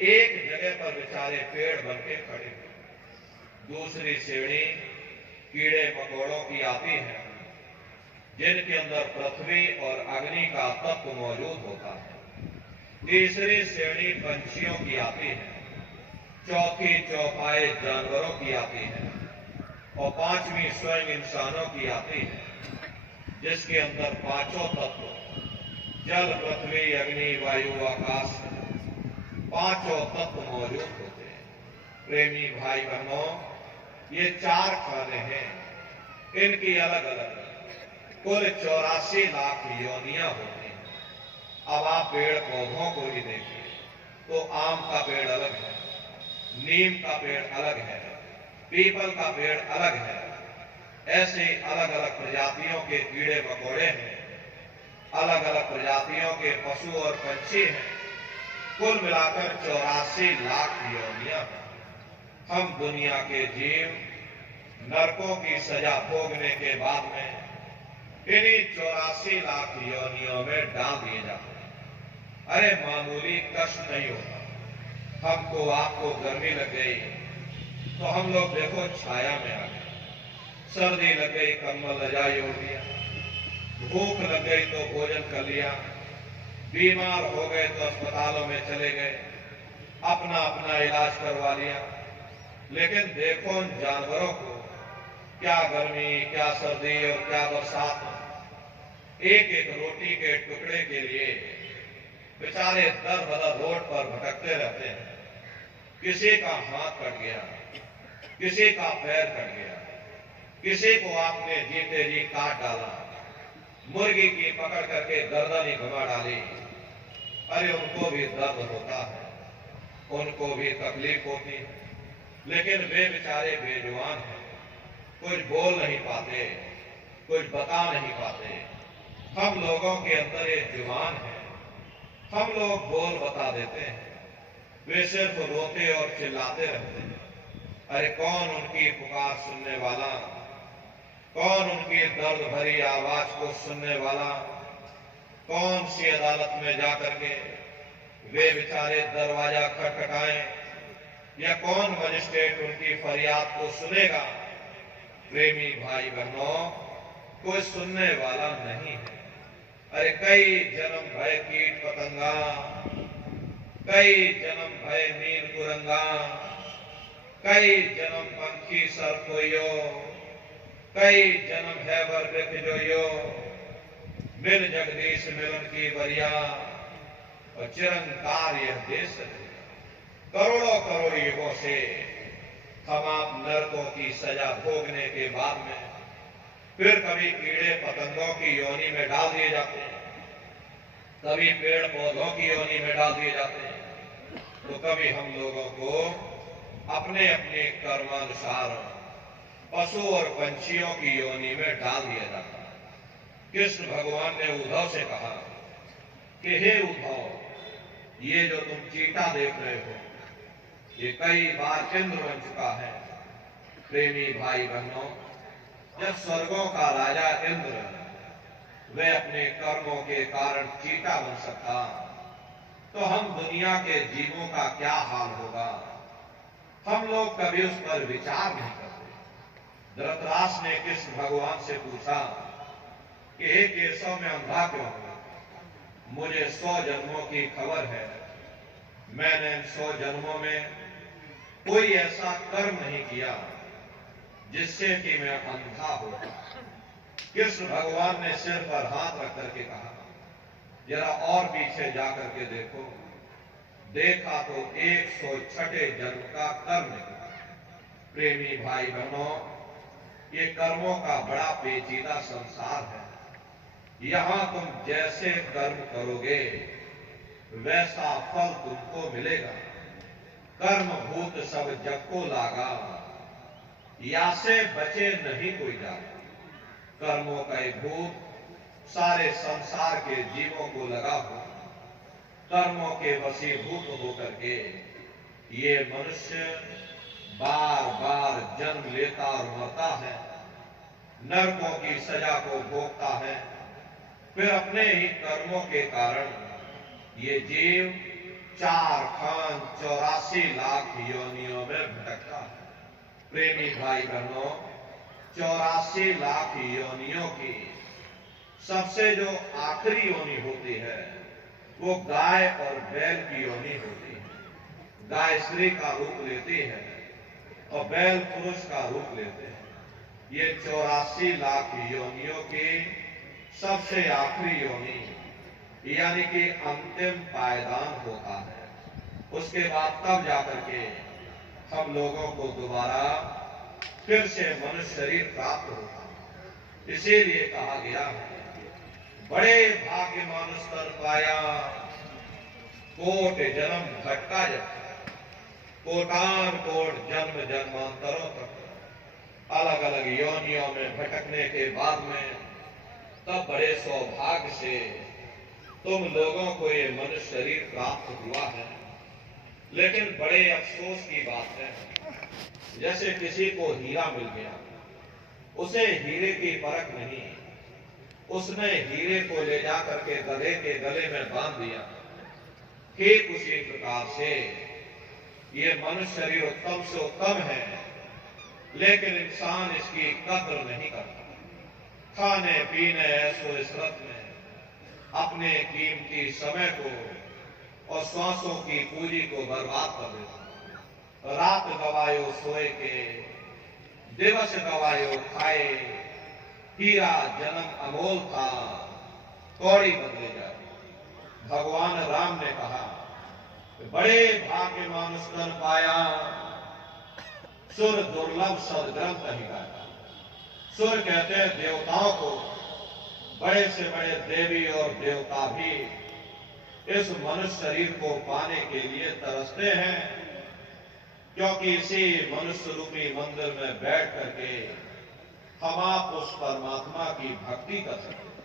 एक जगह पर बेचारे पेड़ बन के खड़े हुए। दूसरी श्रेणी कीड़े मकोड़ों की आती है, जिनके अंदर पृथ्वी और अग्नि का तत्व मौजूद होता है। तीसरी श्रेणी पंछियों की आती है, चौथी चौपाए जानवरों की आती है, और पांचवी स्वयं इंसानों की आती है, जिसके अंदर पांचों तत्व जल पृथ्वी अग्नि वायु आकाश पांचों तत्व मौजूद होते हैं। प्रेमी भाई बहनों, ये चार खाने हैं, इनकी अलग अलग कुल 84 लाख योनियां होती हैं। अब आप पेड़ पौधों को ही देखिए तो आम का पेड़ अलग है, नीम का पेड़ अलग है, पीपल का पेड़ अलग है। ऐसे अलग अलग प्रजातियों के कीड़े मकोड़े हैं, अलग अलग प्रजातियों के पशु और पंछी हैं। कुल मिलाकर 84 लाख योनियां हैं। हम दुनिया के जीव नरकों की सजा भोगने के बाद में इन्हीं 84 लाख योनियों में डाल दिए जाते हैं। अरे मामूली कष्ट नहीं होता। हमको आपको गर्मी लग गई तो हम लोग देखो छाया में आ गए, सर्दी लग गई कम्बल रजाई ओढ़ लिया, भूख लग गई तो भोजन कर लिया, बीमार हो गए तो अस्पतालों में चले गए, अपना अपना इलाज करवा लिया। लेकिन देखो उन जानवरों को, क्या गर्मी, क्या सर्दी और क्या बरसात, एक एक रोटी के टुकड़े के लिए बेचारे दर बदर रोड पर भटकते रहते हैं। किसी का हाथ कट गया, किसी का पैर कट गया, किसी को आपने जीते जी काट डाला, मुर्गी की पकड़ करके गर्दन ही घुमा डाली। अरे उनको भी दर्द होता है, उनको भी तकलीफ होती है, लेकिन वे बेचारे बेजुबान हैं, कुछ बोल नहीं पाते, कुछ बता नहीं पाते। हम लोगों के अंदर एक जुबान है, हम लोग बोल बता देते हैं, वे सिर्फ रोते और चिल्लाते रहते हैं। अरे कौन उनकी पुकार सुनने वाला, कौन उनकी दर्द भरी आवाज को सुनने वाला, कौन सी अदालत में जाकर के वे बेचारे दरवाजा खटखटाएं, या कौन मजिस्ट्रेट उनकी फरियाद को सुनेगा। प्रेमी भाई बहनों, कोई सुनने वाला नहीं है। अरे कई जन्म भय कीट पतंगा, कई जन्म भय नील कुरंगा, कई जन्म पंखी सरखोइयो, कई जन्म है वर्ग जोयो, मिल जगदीश मिलन की बरिया, और चिरंकार यह देश। करोड़ों करोड़ युगों से हम आप नरकों की सजा भोगने के बाद में फिर कभी कीड़े पतंगों की योनि में डाल दिए जाते हैं, कभी पेड़ पौधों की योनि में डाल दिए जाते हैं, तो कभी हम लोगों को अपने अपने कर्मानुसार पशु और पंछियों की योनि में डाल दिया जाता है। कृष्ण भगवान ने उद्धव से कहा कि हे उद्धव, ये जो तुम चीता देख रहे हो, ये कई बार इंद्र बन चुका है। प्रेमी भाई बहनों, जब स्वर्गों का राजा इंद्र वे अपने कर्मों के कारण चीता बन सकता, तो हम दुनिया के जीवों का क्या हाल होगा। हम लोग कभी उस पर विचार नहीं करते। धृतराष्ट्र ने कृष्ण भगवान से पूछा कि हे केशव, मैं अंधा क्यों हूं? मुझे 100 जन्मों की खबर है, मैंने 100 जन्मों में कोई ऐसा कर्म नहीं किया जिससे कि मैं अंधा हो। कृष्ण भगवान ने सिर पर हाथ रख करके कहा, जरा और पीछे जाकर के देखो। देखा तो 106 जन्म का कर्म निकला। प्रेमी भाई बहनों, ये कर्मों का बड़ा पेचीदा संसार है। यहां तुम जैसे कर्म करोगे वैसा फल तुमको मिलेगा। कर्म भूत सब जग को लागा, या से बचे नहीं कोई जागा। कर्मों का एक भूत सारे संसार के जीवों को लगा हुआ। कर्मों के वशीभूत होकर के ये मनुष्य बार बार जन्म लेता और मरता है, नरकों की सजा को भोगता है। फिर अपने ही कर्मों के कारण ये जीव 4 खान 84 लाख योनियों में भटकता है। प्रेमी भाई बहनों, 84 लाख योनियों की सबसे जो आखिरी योनि होती है वो गाय और बैल की योनि होती है। गाय स्त्री का रूप लेती है और बैल पुरुष का रूप लेते हैं। ये 84 लाख योनियों की सबसे आखिरी योनि यानी कि अंतिम पायदान होता है। उसके बाद तब जाकर के हम लोगों को दोबारा फिर से मनुष्य शरीर प्राप्त होता है। इसीलिए कहा गया है, बड़े भाग्य मानुष तर पाया, कोट जन्म भटका जब, कोटान कोट जन्म जन्मांतरों तक अलग अलग योनियों में भटकने के बाद में तब बड़े सौभाग्य से तुम लोगों को ये मनुष्य शरीर प्राप्त हुआ है। लेकिन बड़े अफसोस की बात है, जैसे किसी को हीरा मिल गया, उसे हीरे की परख नहीं, उसने हीरे को ले जाकर के गधे के गले में बांध दिया। ठीक उसी प्रकार से ये मनुष्य शरीर उत्तम से उत्तम है, लेकिन इंसान इसकी कद्र नहीं करता। खाने पीने ऐसो इशरत में अपने कीमती समय को और श्वासों की पूंजी को बर्बाद कर देता। रात गवायो सोए के, दिवस गवायो खाए, हीरा जन्म अमोल था, कौड़ी बदले जाए। भगवान राम ने कहा, बड़े भाग्य मानुष तन पाया, सुर दुर्लभ सदग्रंथ नहीं गाया। सुर कहते हैं देवताओं को, बड़े से बड़े देवी और देवता भी इस मनुष्य शरीर को पाने के लिए तरसते हैं, क्योंकि इसी मनुष्य रूपी मंदिर में बैठ करके हम आप उस परमात्मा की भक्ति कर सकते हैं।